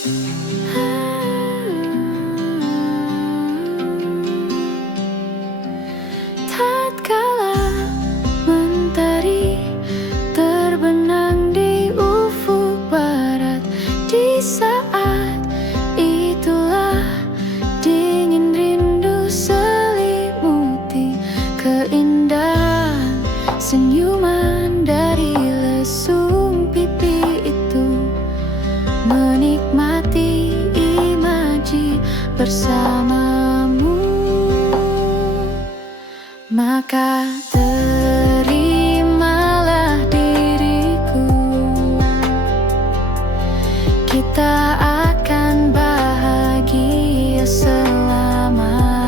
Tatkala mentari terbenam di ufuk barat, di saat itulah dingin rindu selimuti keindahan senyuman dari lesung pipi itu, menikmati imaji bersamamu. Maka terimalah diriku, kita akan bahagia selamanya.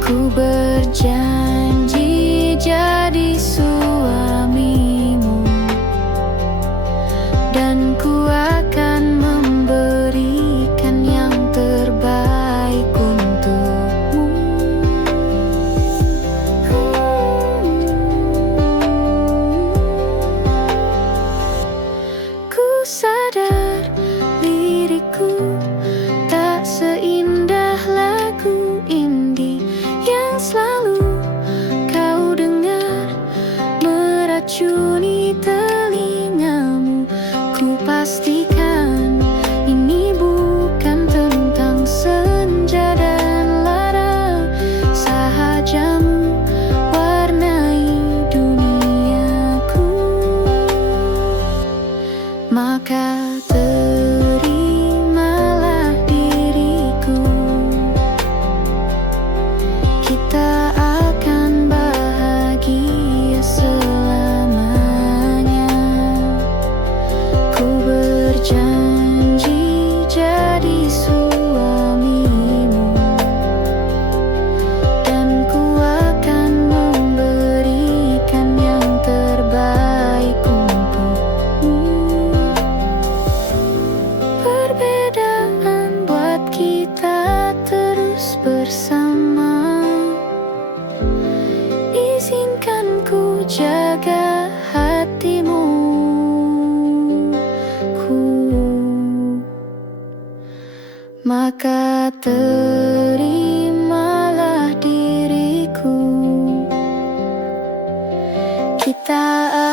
Ku berjanji jadi suamimu, dan ku akan memberikan yang terbaik untukmu. Ku sadar diriku tak seindah lagu indie yang selalu kau dengar meracuni telingamu. Ku pastikan ini bukan tentang senja dan lara, sahajamu warnai duniaku. Maka terimalah diriku, kita akan bahagia selamanya. Ku berjanji jadi suamimu, dan ku akan memberikan yang terbaik untukmu. Perbedaan buat kita terus bersama, izinkan ku jaga hatimu. Maka terimalah diriku, kita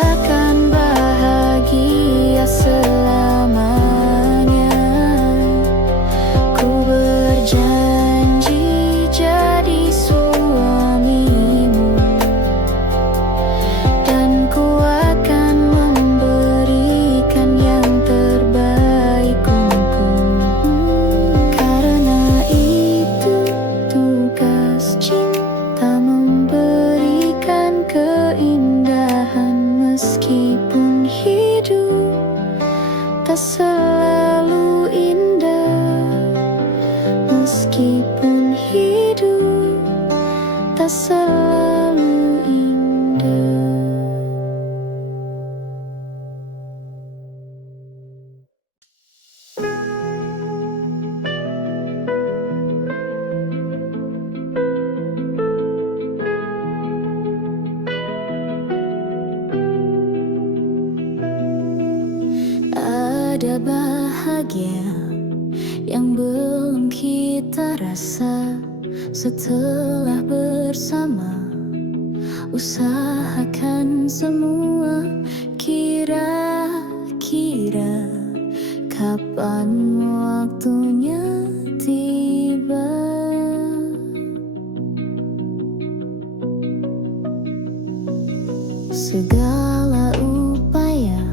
akan bahagia selamanya. Ku berjanji jadi suamimu, dan ku akan memberikan yang terbaik untukmu. Karena itu tugas cinta, memberikan keindahan meskipun hidup tak selalu indah. Meskipun hidup tak selalu indah. Ada bahagia yang belum kita rasa setelah bersama. Usahakan semua, kira-kira kapan waktunya tiba. Segala upaya,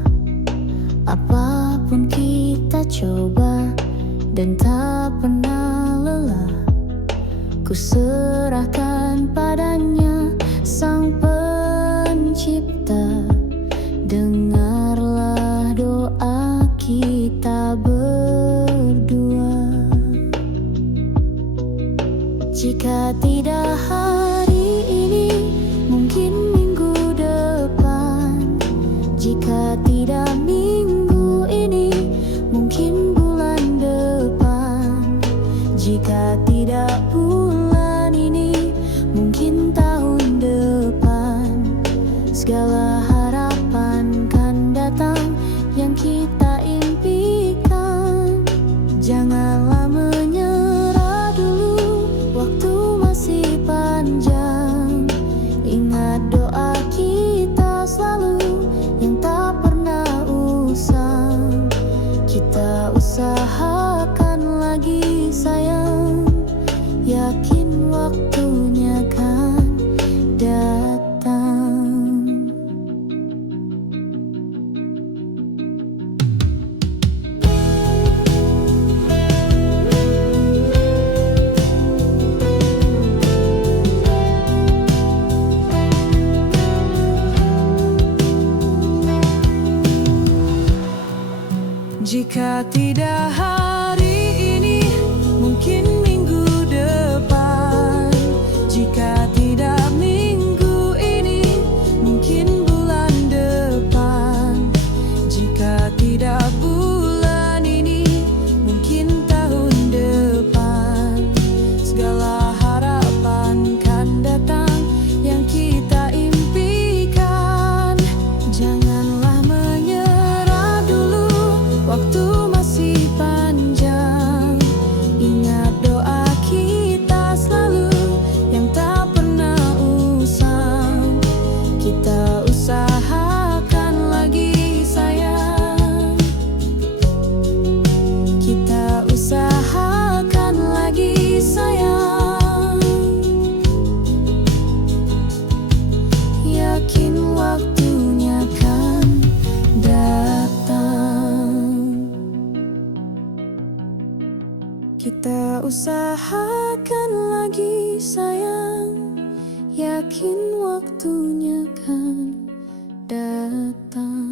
apapun kita coba, dan tak pernah lelah. Ku serahkan padanya, Sang Pencipta. Dengarlah doa kita berdua. Jika tidak hari ini, mungkin minggu depan. Jika tidak minggu ini, mungkin bulan depan. Jika tidak bulan ini, mungkin tahun depan. Segala harapan kan datang yang kita impikan. Jika tidak hari ini, mungkin minggu depan. Jika tidak minggu ini, mungkin bulan depan. Jika tidak bulan ini, mungkin tahun depan. Segala harapan kan datang yang kita impikan. Janganlah menyerah dulu, waktu masih panjang. Ingat doa kita selalu yang tak pernah usang. Kita usahakan lagi sayang. Kita usahakan lagi sayang. Yakin waktunya kan datang. Kita usahakan lagi sayang. Yakin waktunya kan datang.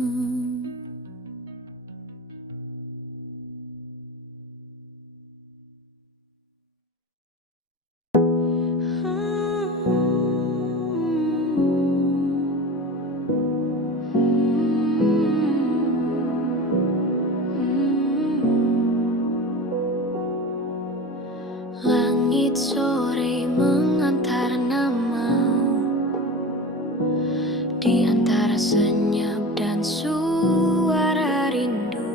Langit sore mengantar nama, di antara senyap dan suara rindu.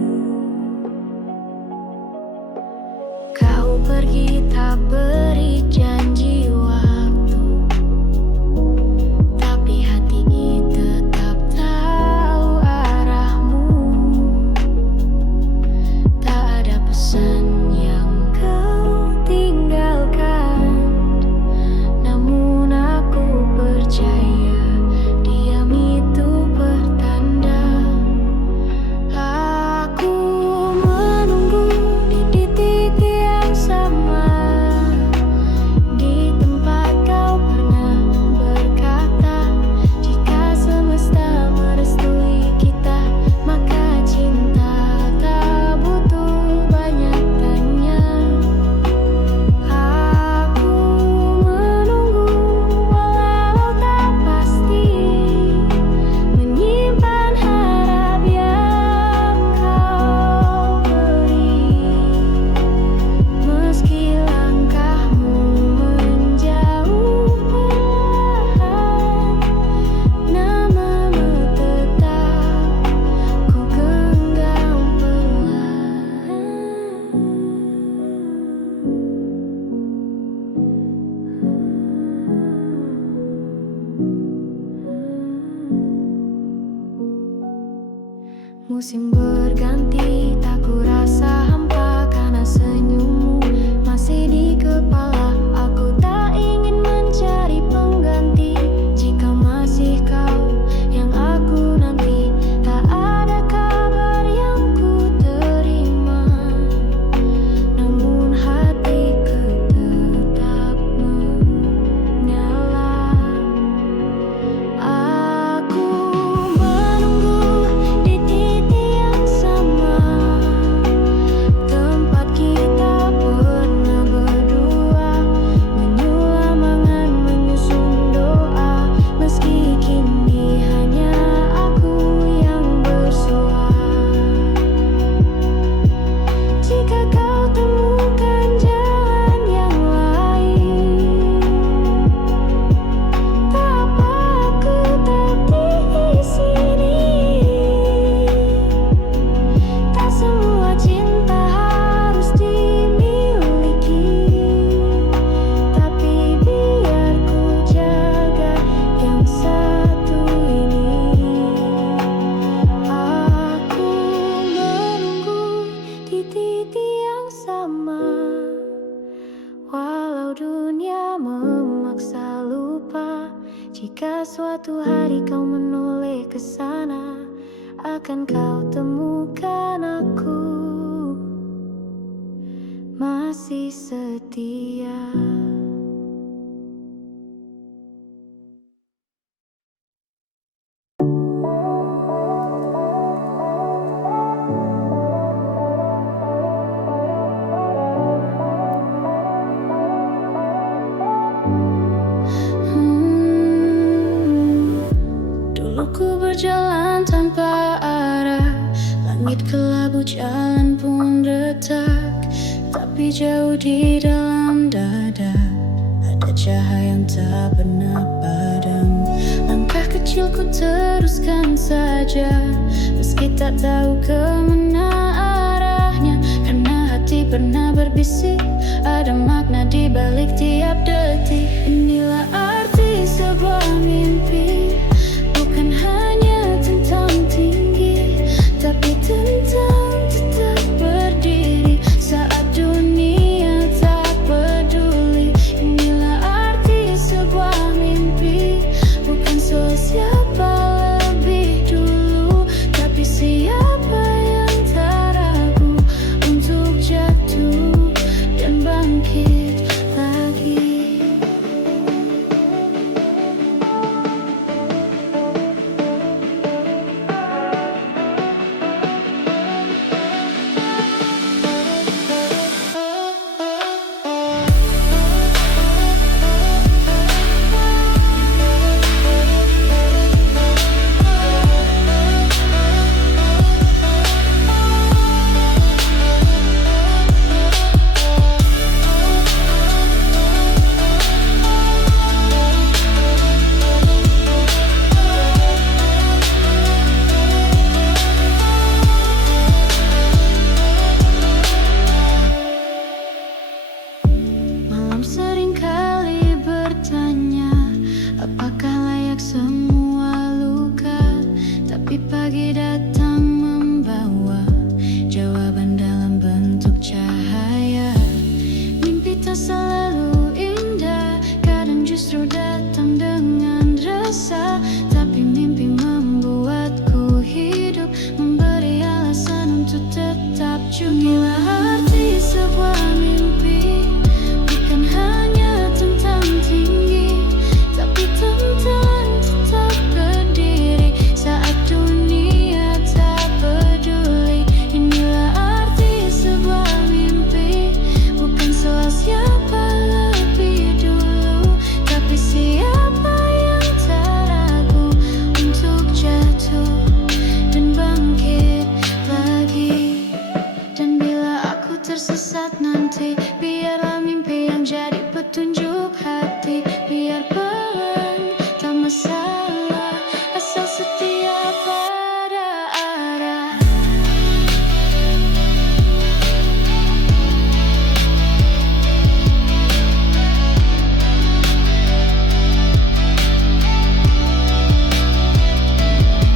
Kau pergi tak beri janji waktu, tapi hati tetap tahu arahmu. Tak ada pesan yang kau tinggalkan, namun aku percaya diam itu pertanda. Aku menunggu di titik yang sama, di tempat kau pernah berkata, jika semesta merestui kita, maka cinta tak butuh banyak tanya. Aku menunggu walau tak pasti, menyimpan harap yang kau beri. Meski langkahmu menjauh perlahan, namamu tetap ku genggam perlahan. Musim berganti, tak ku rasa hampa karena senyummu masih di kepala. Aku tak ingin mencari pengganti, jika masih kau yang aku nanti. Tak ada kabar yang ku terima, namun hatiku tetap menyala. Aku menunggu di titik yang sama, tempat kita pernah berdua, menyulam angan, menyusun doa. Meski kini hanya aku yang bersua, jika kau temukan jalan yang lain, tak apa aku tetap di sini. Tak semua cinta harus dimiliki, tapi biar ku jaga yang satu ini. Aku menunggu di titik yang sama, walau dunia memaksa lupa. Jika suatu hari kau menoleh ke sana, akan kau temukan aku masih setia. Langit kelabu, jalan pun retak, tapi jauh di dalam dada ada cahaya yang tak pernah padam. Langkah kecilku teruskan saja, meski tak tahu kemana arahnya. Karena hati pernah berbisik, ada makna di balik tiap detik. Inilah arti sebuah mimpi, bukan hanya tentang tinggi, tapi tentang tetap berdiri saat dunia tak peduli. Inilah arti sebuah mimpi, bukan soal siapa lebih dulu, tapi siapa yang tak ragu untuk jatuh dan bangkit lagi. Malam seringkali bertanya, apakah layak semua luka? Tapi pagi datang membawa jawaban dalam bentuk cahaya. Mimpi tak selalu indah, kadang justru datang dengan rasa. Tapi mimpi membuatku hidup, memberi alasan untuk tetap juga. Arti sebuah mimpi bukan hanya tentang tinggi, tapi tentang tetap berdiri saat dunia tak peduli. Inilah arti sebuah mimpi, bukan soal siapa lebih dulu, tapi siapa yang tak ragu untuk jatuh dan bangkit lagi. Dan bila aku tersesat nanti, biarlah mimpi yang jadi petunjuk hati. Biar pelan, tak masalah, asal setia pada arah.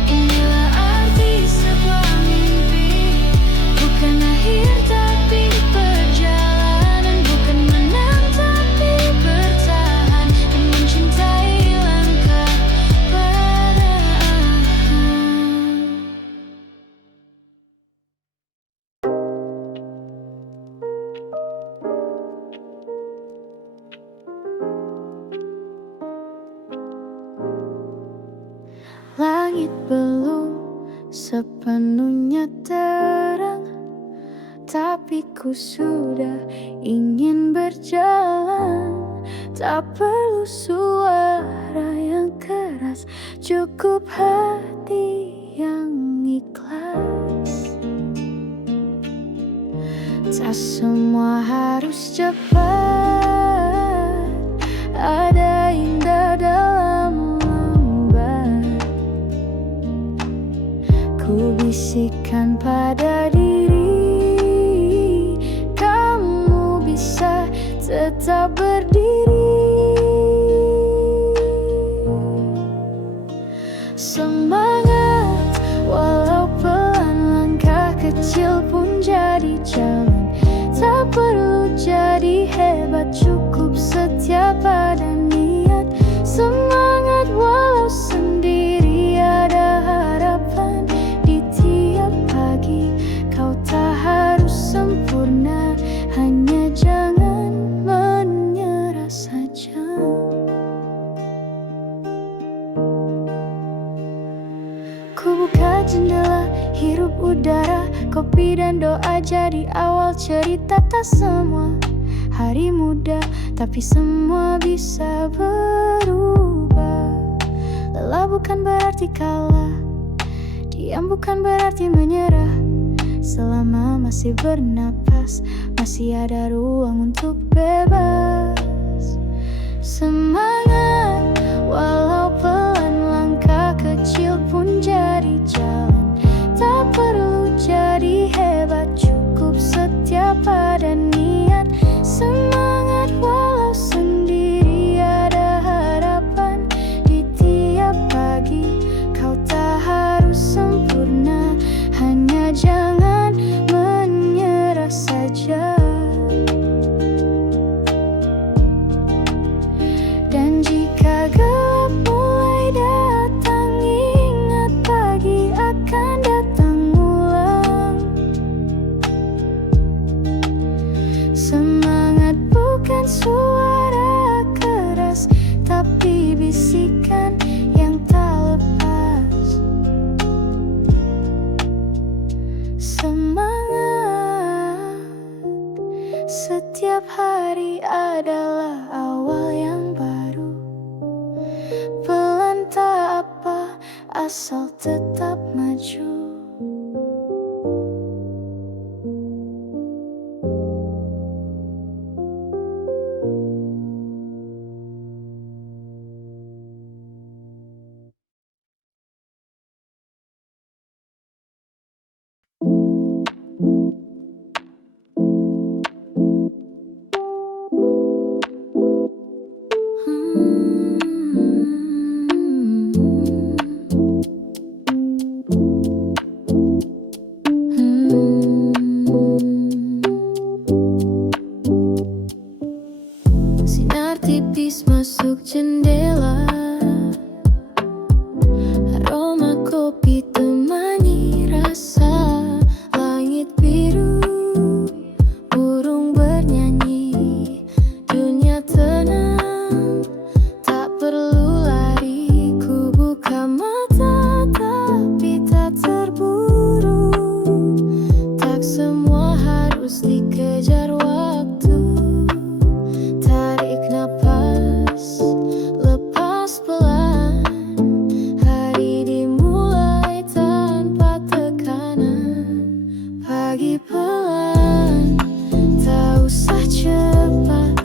Inilah arti sebuah mimpi, bukan akhir tapi perjalanan, bukan menang tapi bertahan dan mencintai langkah perlahan. Langit belum sepenuhnya terang, tapi ku sudah ingin berjalan. Tak perlu suara yang keras, cukup hati yang ikhlas. Tak semua harus cepat, ada indah dalam lambat. Ku bisikan pada diri, kamu bisa tetap berdiri. Semangat, walau pelan, langkah kecil pun jadi jalan. Tak perlu jadi hebat, cukup setia pada niat. Semangat walau sendiri, ada harapan di tiap pagi. Kau tak harus sempurna, hanya jangan menyerah saja. Ku buka jendela, hirup udara, kopi dan doa jadi awal cerita. Tak semua hari muda, tapi semua bisa berubah. Lelah bukan berarti kalah, diam bukan berarti menyerah. Selama masih bernapas, masih ada ruang untuk bebas. Semangat, walau pelan, langkah kecil pun jadi jalan. Tak perlu jadi hebat, cukup setia pada niat. Semangat walau sendiri, ada harapan di tiap pagi. Kau tak harus sempurna, hanya jangan menyerah saja. Dan jika gelap mulai datang, ingat pagi akan datang ulang. Semangat bukan suara keras, tapi bisikan yang tak lepas. Semangat, setiap hari adalah awal yang baru. Pelan tak apa, asal tetap maju. Sinar tipis masuk jendela, aroma kopi temani rasa langit biru. Burung bernyanyi, dunia tenang, tak perlu lari. Ku buka mata tapi tak terburu. Tak semua harus dikejar waktu. Tarik napas, lepas pelan. Hari dimulai tanpa tekanan. Pagi pelan, tak usah cepat.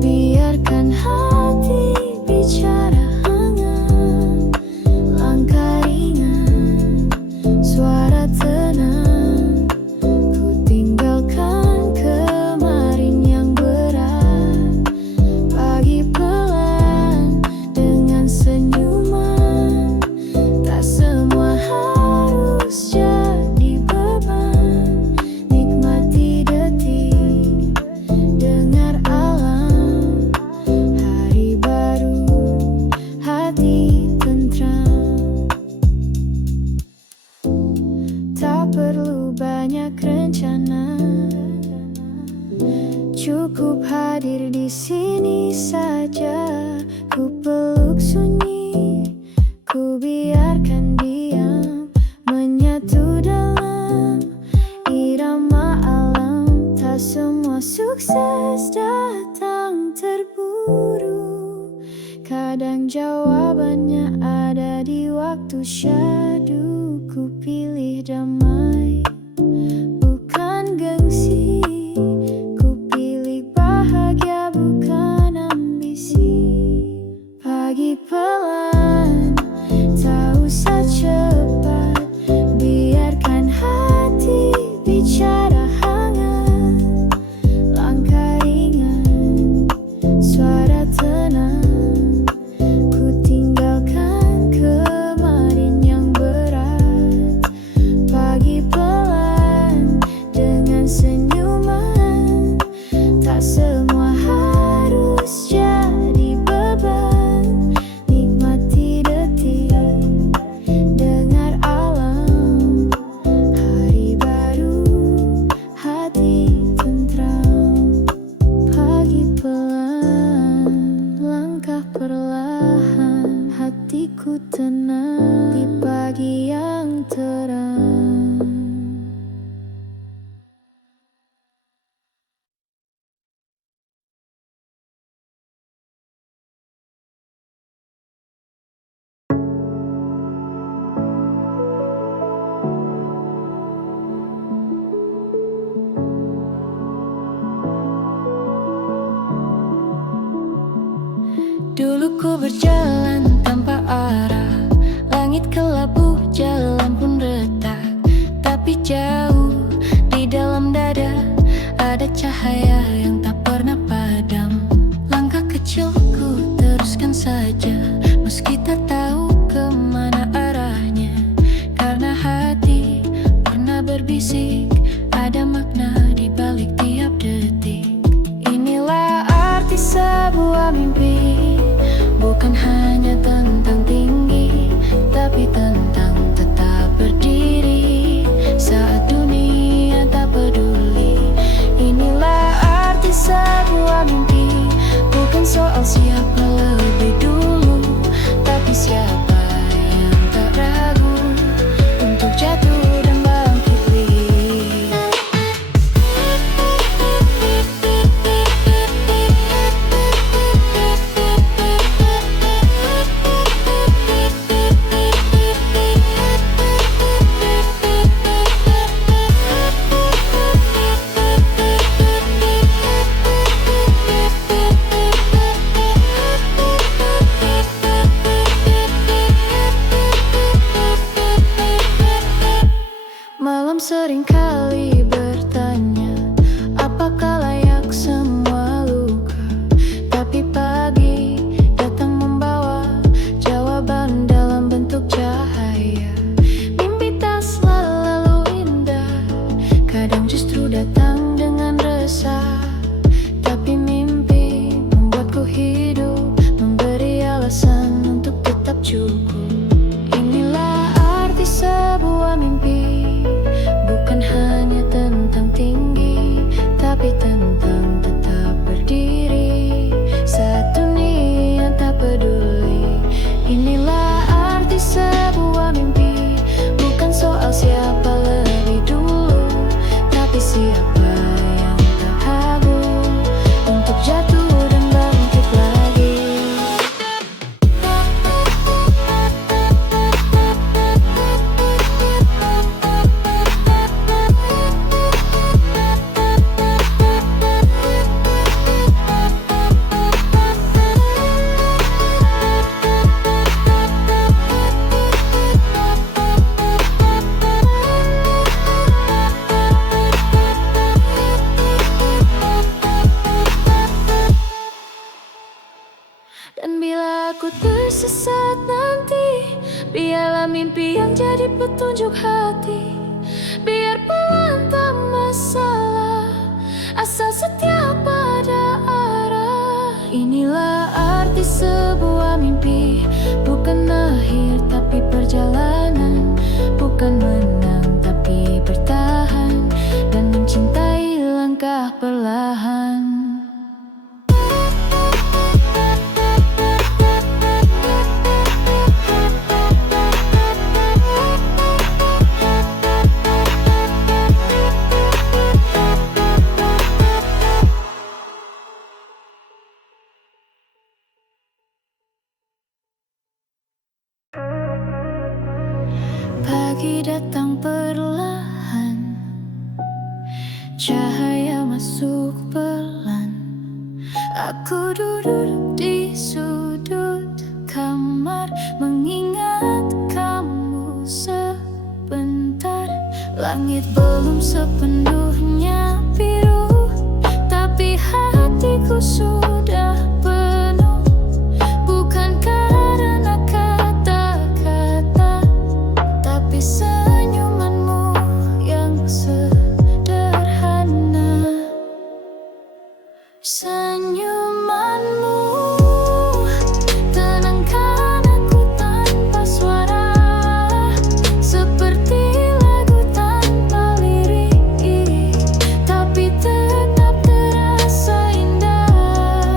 Biarkan hati bicara hangat. Langkah ringan, suara tenang. Ku tinggalkan kemarin yang berat. Pagi pelan dengan senyuman. Tak semua harus jadi beban. Nikmati detik, dengar alam. Hari baru, hati tentram. Tak perlu banyak rencana, cukup hadir di sini saja. Ku peluk sunyi, ku biarkan diam, menyatu dalam irama alam. Tak semua sukses datang terburu. Kadang jawabannya ada di waktu syahdu. Ku pilih damai, bukan gengsi. Ku pilih bahagia, bukan ambisi. Pagi pelan, tak usah cepat. Biarkan hati bicara hangat. Langkah ringan, suara tenang. Ku tinggalkan kemarin yang berat. Ku berjalan tanpa arah, langit kelabu, jalan pun retak. Tapi jauh di dalam dada ada cahaya yang tak pernah padam. Langkah kecilku teruskan saja, meski tak tahu kemana arahnya. Karena hati pernah berbisik, ada makna di balik tiap detik. Inilah arti sebuah mimpi, bukan hanya tentang tinggi, tapi tentang tetap berdiri saat dunia tak peduli. Inilah arti sebuah mimpi, bukan soal siapa lebih dulu, tapi siapa yang tak ragu untuk jatuh dan bangkit lagi. Malam seringkali bertanya, apakah layak semua luka? Tapi pagi datang membawa jawaban dalam bentuk cahaya. Mimpi tak selalu indah, kadang justru datang dengan resah. Tapi mimpi membuatku hidup, memberi alasan untuk tetap cukup. Inilah arti sebuah mimpi, bukan hanya tentang tinggi, tapi tentang tetap berdiri saat dunia tak peduli. Inilah arti sebuah mimpi, bukan soal siapa lebih dulu, tapi siapa yang tak ragu untuk jatuh dan bangkit lagi. Dan bila aku tersesat nanti, biarlah mimpi yang jadi petunjuk hati. Biar pelan tak masalah, asal setia pada arah. Inilah arti sebuah mimpi, bukan akhir tapi perjalanan. Bukan menang tapi bertahan, dan mencintai langkah perlahan. Pagi datang perlahan, cahaya masuk pelan. Aku duduk di sudut kamar, mengingat kamu sebentar. Langit belum sepenuhnya biru, tapi hatiku sudah penuh. Bukan karena kata-kata, tapi senyumanmu yang sederhana. Senyumanmu tenangkan aku tanpa suara, seperti lagu tanpa lirik, tapi tetap terasa indah.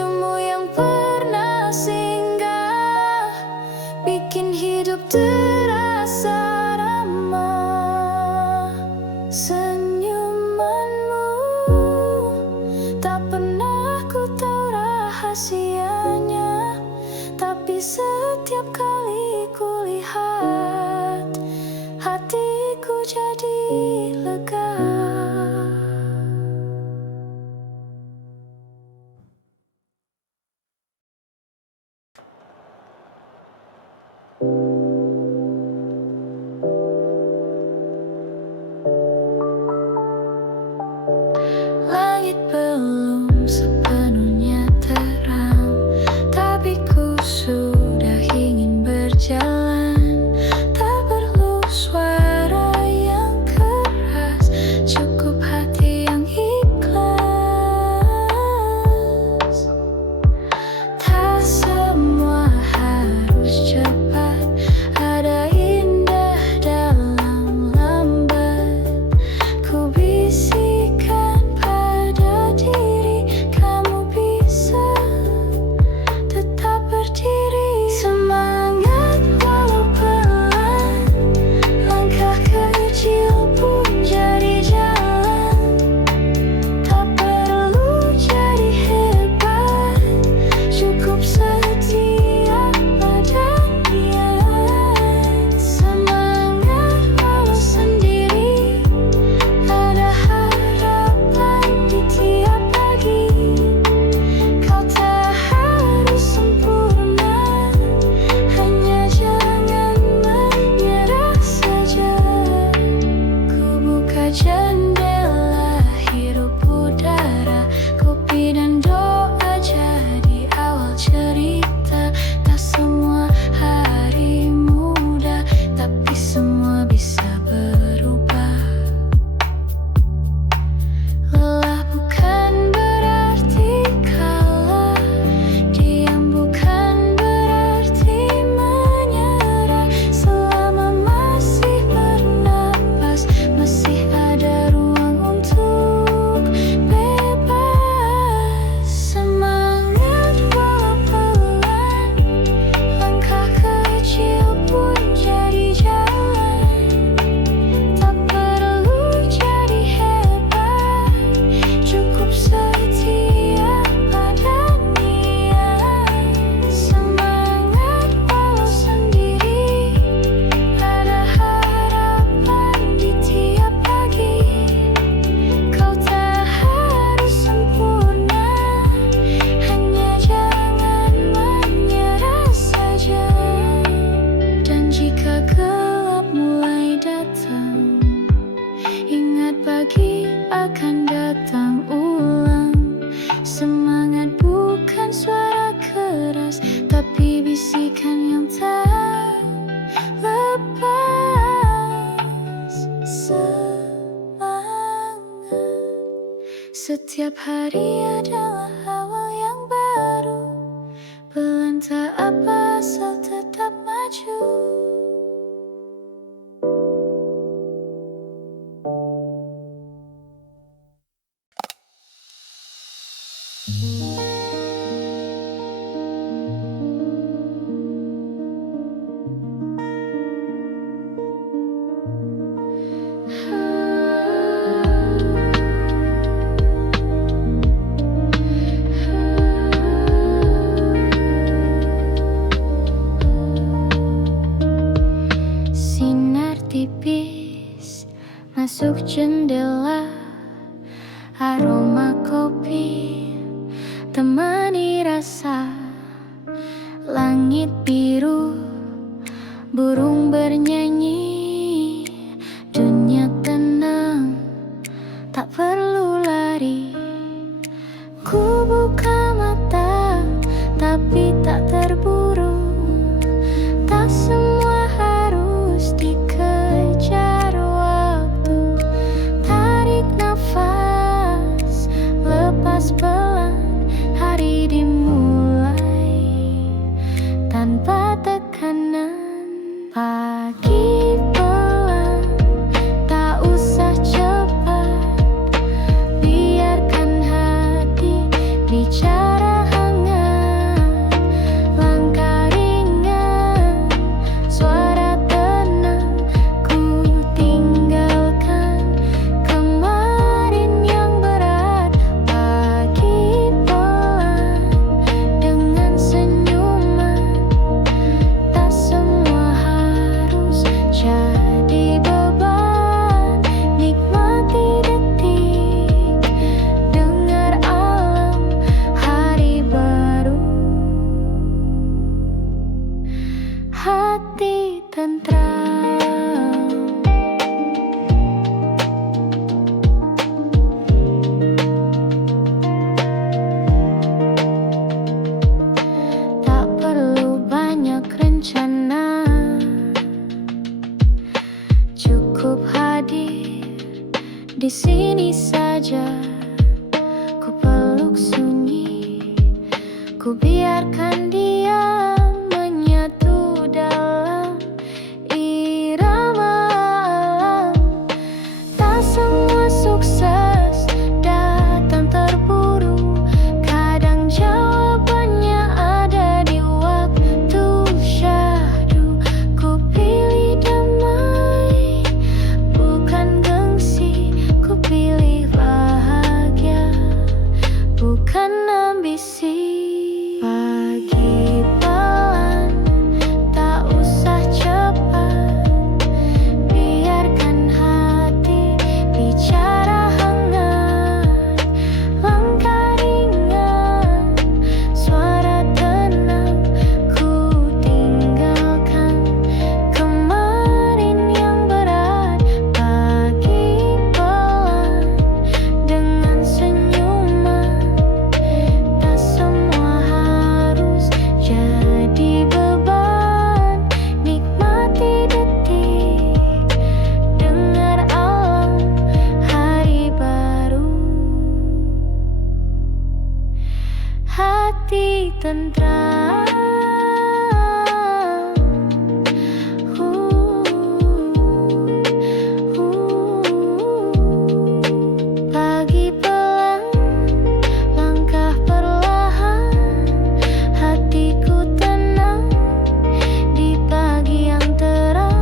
senyummu yang pernah singgah, bikin hidup terasa ramah. Senyumanmu tak pernah ku tahu rahasianya, tapi setiap kali ku lihat, hatiku jadi lega. Langit belum sepenuhnya terang, tapi ku sudah ingin berjalan. Tak perlu suara yang keras, cukup hati yang ikhlas. Tak semua harus cepat, ada indah dalam lambat. Ku bisikan pada diri, kamu bisa tetap berdiri. Semangat walau pelan, langkah kecil pun jadi jalan. Tak perlu jadi hebat, cukup setia pada niat. Semangat walau sendiri, ada harapan di tiap pagi. Kau tak harus sempurna, hanya jangan menyerah saja. Ku buka jendela, hirup udara, kopi dan doa jadi awal cerita. Tak semua hari mudah, tapi semua bisa berubah. Lelah bukan berarti kalah, diam bukan berarti menyerah. Selama masih bernapas, masih ada ruang untuk bebas. Semangat walau pelan, langkah kecil pun jadi jalan. Tak perlu jadi hebat, cukup setia pada niat. Semangat walau sendiri, ada harapan di tiap pagi. Kau tak harus sempurna, hanya jangan menyerah saja. Dan jika gelap mulai datang, ingat pagi akan datang ulang. Semangat bukan suara keras, tapi bisikan yang tak lepas. Semangat, setiap hari adalah awal yang baru. Pelan tak apa, asal tetap maju. Sinar tipis masuk jendela, aroma kopi temani rasa. Langit biru, burung bernyanyi, dunia tenang, tak perlu lari. Ku buka mata, tapi tak terburu. Tak semua harus dikejar waktu. Tarik nafas, lepas pelan, hari dimulai tanpa tekanan. Pagi pelan, tak usah cepat, biarkan hati bicara hangat. Ku biarkan dia menyatu dalam irama alam. Tak semua sukses datang terburu. Kadang jawabannya ada di waktu syahdu. Ku pilih damai, bukan gengsi. Ku pilih bahagia, bukan ambisi. Pagi pelan, tak usah cepat. Biarkan hati bicara hangat. Langkah ringan, suara tenang. Ku tinggalkan kemarin yang berat. Pagi pelan dengan senyuman. Tak semua harus jadi beban. Nikmati detik, dengar alam, hari baru. Hati tentram. Pagi pelan, langkah perlahan. Hatiku tenang di pagi yang terang.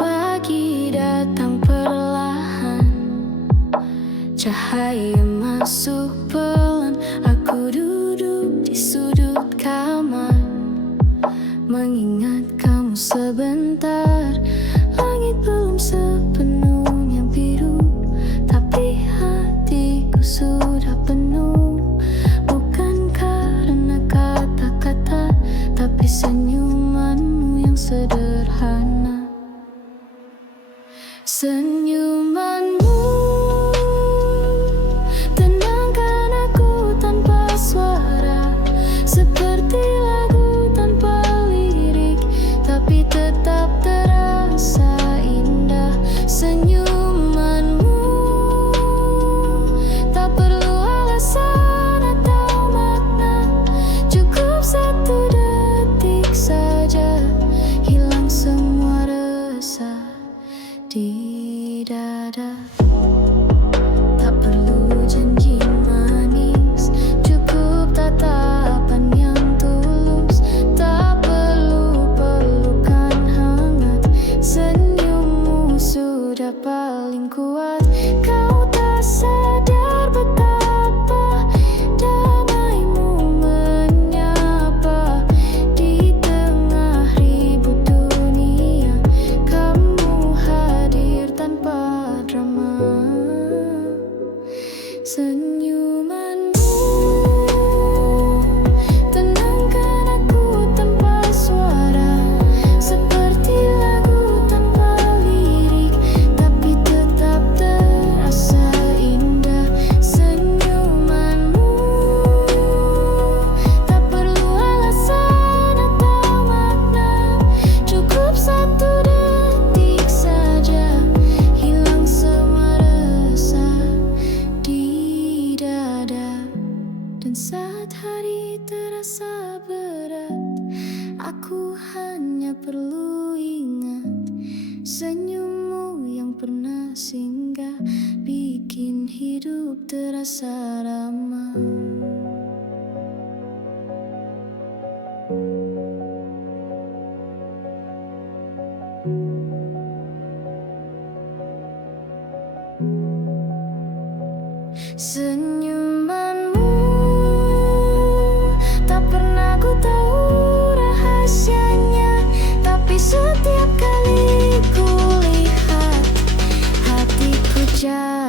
Pagi datang perlahan, cahaya masuk pelan. Aku duduk di sudut kamar, mengingat kamu sebentar. Langit belum sepenuhnya biru, tapi hatiku sudah penuh. Bukan karena kata-kata, tapi senyumanmu yang sederhana. Senyumanmu tenangkan aku tanpa suara. Seperti lagu tanpa lirik, tapi tetap terasa indah. Senyumanmu tak perlu alasan atau makna. Cukup satu detik saja, hilang semua resah di dada. Tak perlu janji manis, cukup tatapan yang tulus. Tak perlu pelukan hangat, senyummu sudah paling kuat. Kau tak sadar betapa damaimu menyapa. Di tengah ribut dunia, kamu hadir tanpa drama. Senyumanmu tenangkan aku tanpa suara. Seperti lagu tanpa lirik, tapi tetap terasa indah. Senyumanmu tak perlu alasan atau makna. Cukup satu detik saja, hilang semua resah di dada. Dan saat hari terasa berat, aku hanya perlu ingat senyummu yang pernah singgah, bikin hidup terasa ramah. Senyumanmu tak pernah ku tahu rahasianya, tapi setiap kali ku lihat hatiku jatuh.